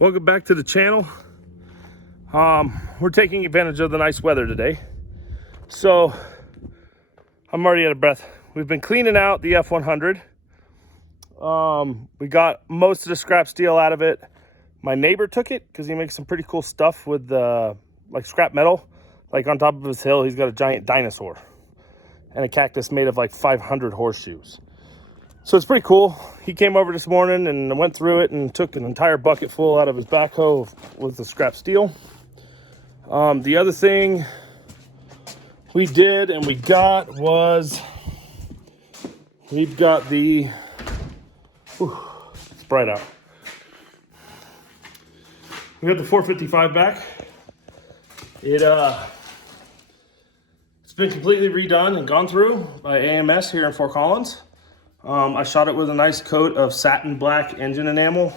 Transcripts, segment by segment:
Welcome back to the channel. We're taking advantage of the nice weather today. So I'm already out of breath. We've been cleaning out the F100. We got most of the scrap steel out of it. My neighbor took it because he makes some pretty cool stuff with like scrap metal. Like on top of his hill, he's got a giant dinosaur and a cactus made of like 500 horseshoes. So it's pretty cool. He came over this morning and went through it and took an entire bucket full out of his backhoe with the scrap steel. The other thing we did and we got was, we've got the, it's bright out. We got the 455 back. It's been completely redone and gone through by AMS here in Fort Collins. I shot it with a nice coat of satin black engine enamel,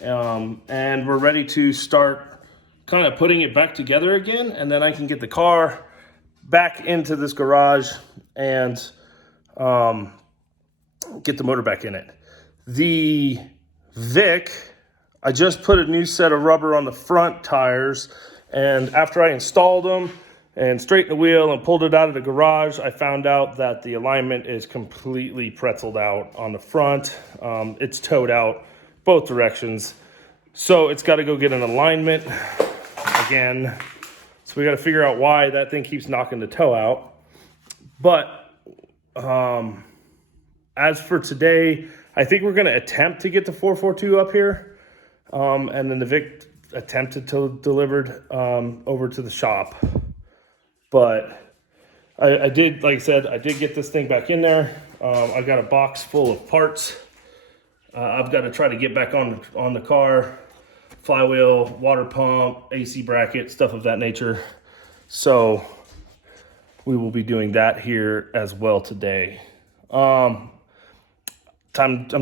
and we're ready to start kind of putting it back together again, and then I can get the car back into this garage and get the motor back in it. The Vic, I just put a new set of rubber on the front tires, and after I installed them and straightened the wheel and pulled it out of the garage, I found out that the alignment is completely pretzeled out on the front. It's towed out both directions. So it's got to go get an alignment again. So we got to figure out why that thing keeps knocking the toe out. But as for today, I think we're going to attempt to get the 442 up here. And then the Vic attempted to delivered over to the shop. But I did, like I said, I did get this thing back in there. I got a box full of parts. I've got to try to get back on the car, flywheel, water pump, AC bracket, stuff of that nature. So we will be doing that here as well today. I'm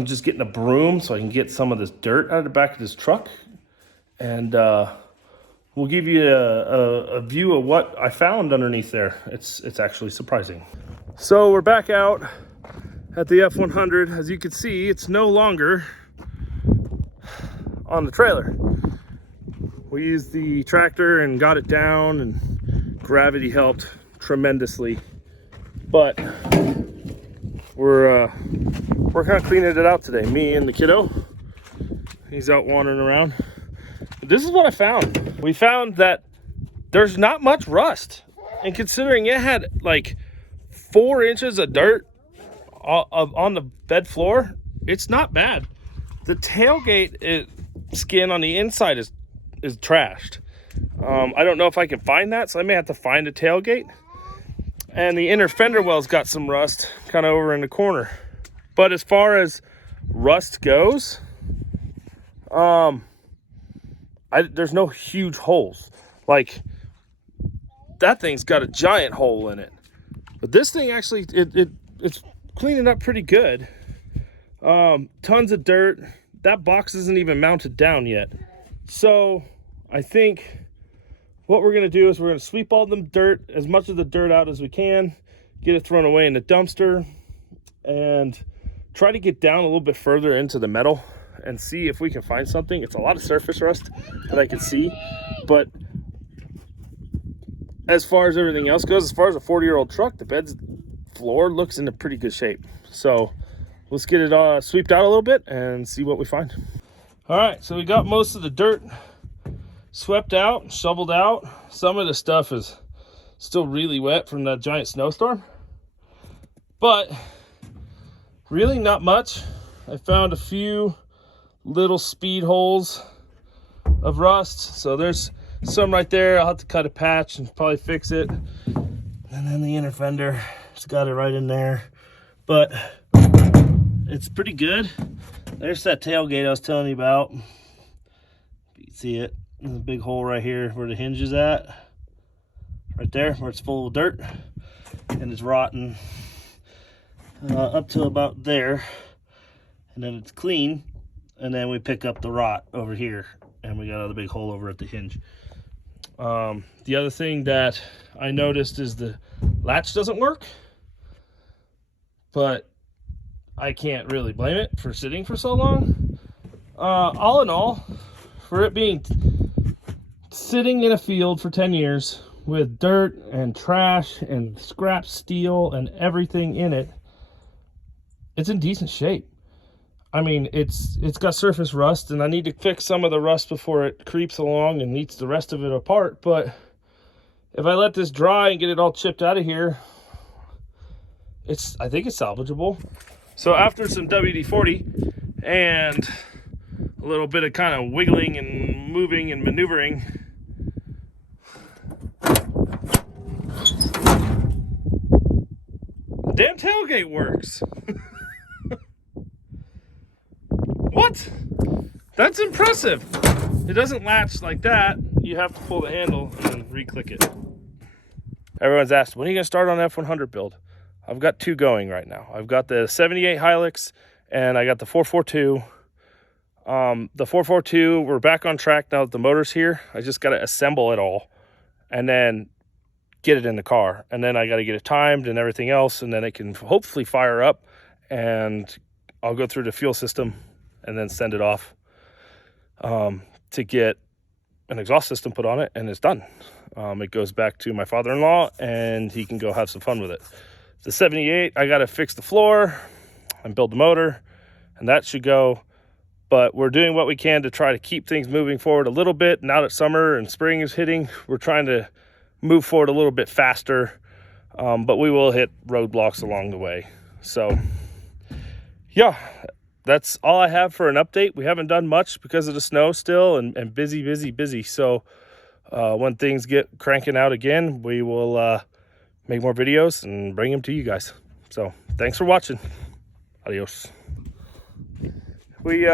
just getting a broom so I can get some of this dirt out of the back of this truck. And we'll give you a view of what I found underneath there. It's actually surprising. So we're back out at the F100. As you can see, it's no longer on the trailer. We used the tractor and got it down, and gravity helped tremendously. But we're kind of cleaning it out today. Me and the kiddo. He's out wandering around. This is what I found. We found that there's not much rust. And considering it had like 4 inches of dirt on the bed floor, it's not bad. The tailgate skin on the inside is trashed. I don't know if I can find that, so I may have to find a tailgate. And the inner fender well's got some rust kind of over in the corner. But as far as rust goes, there's no huge holes. Like, that thing's got a giant hole in it. But this thing actually, it's cleaning up pretty good. Tons of dirt. That box isn't even mounted down yet. So I think what we're going to do is we're going to sweep all the dirt, as much of the dirt out as we can, get it thrown away in the dumpster, and try to get down a little bit further into the metal and see if we can find something. It's a lot of surface rust that I can see, but as far as everything else goes, as far as a 40-year-old truck, the bed's floor looks in a pretty good shape. So let's get it swept out a little bit and see what we find. All right, so we got most of the dirt swept out, shoveled out. Some of the stuff is still really wet from that giant snowstorm, but really not much. I found a few little speed holes of rust, so there's some right there. I'll have to cut a patch and probably fix it. And then the inner fender, it's got it right in there, but it's pretty good. There's that tailgate I was telling you about. You can see it. There's a big hole right here where the hinge is at, right there where it's full of dirt, and it's rotten up to about there, and then it's clean. And then we pick up the rot over here, and we got another big hole over at the hinge. The other thing that I noticed is the latch doesn't work, but I can't really blame it for sitting for so long. All in all, for it being sitting in a field for 10 years with dirt and trash and scrap steel and everything in it, it's in decent shape. I mean, it's got surface rust, and I need to fix some of the rust before it creeps along and eats the rest of it apart. But if I let this dry and get it all chipped out of here, I think it's salvageable. So after some WD-40 and a little bit of kind of wiggling and moving and maneuvering, the damn tailgate works. What? That's impressive. It doesn't latch like that. You have to pull the handle and then re-click it. Everyone's asked, when are you going to start on F100 build? I've got two going right now. I've got the 78 Hilux and I got the 442. The 442, we're back on track now that the motor's here. I just got to assemble it all and then get it in the car. And then I got to get it timed and everything else. And then it can hopefully fire up, and I'll go through the fuel system and then send it off to get an exhaust system put on it, and it's done. It goes back to my father-in-law and he can go have some fun with it. The 78, I got to fix the floor and build the motor, and that should go. But we're doing what we can to try to keep things moving forward a little bit. Now that summer and spring is hitting, we're trying to move forward a little bit faster, but we will hit roadblocks along the way. So yeah, that's all I have for an update. We haven't done much because of the snow still, and busy. So when things get cranking out again, we will make more videos and bring them to you guys. So thanks for watching. Adios. We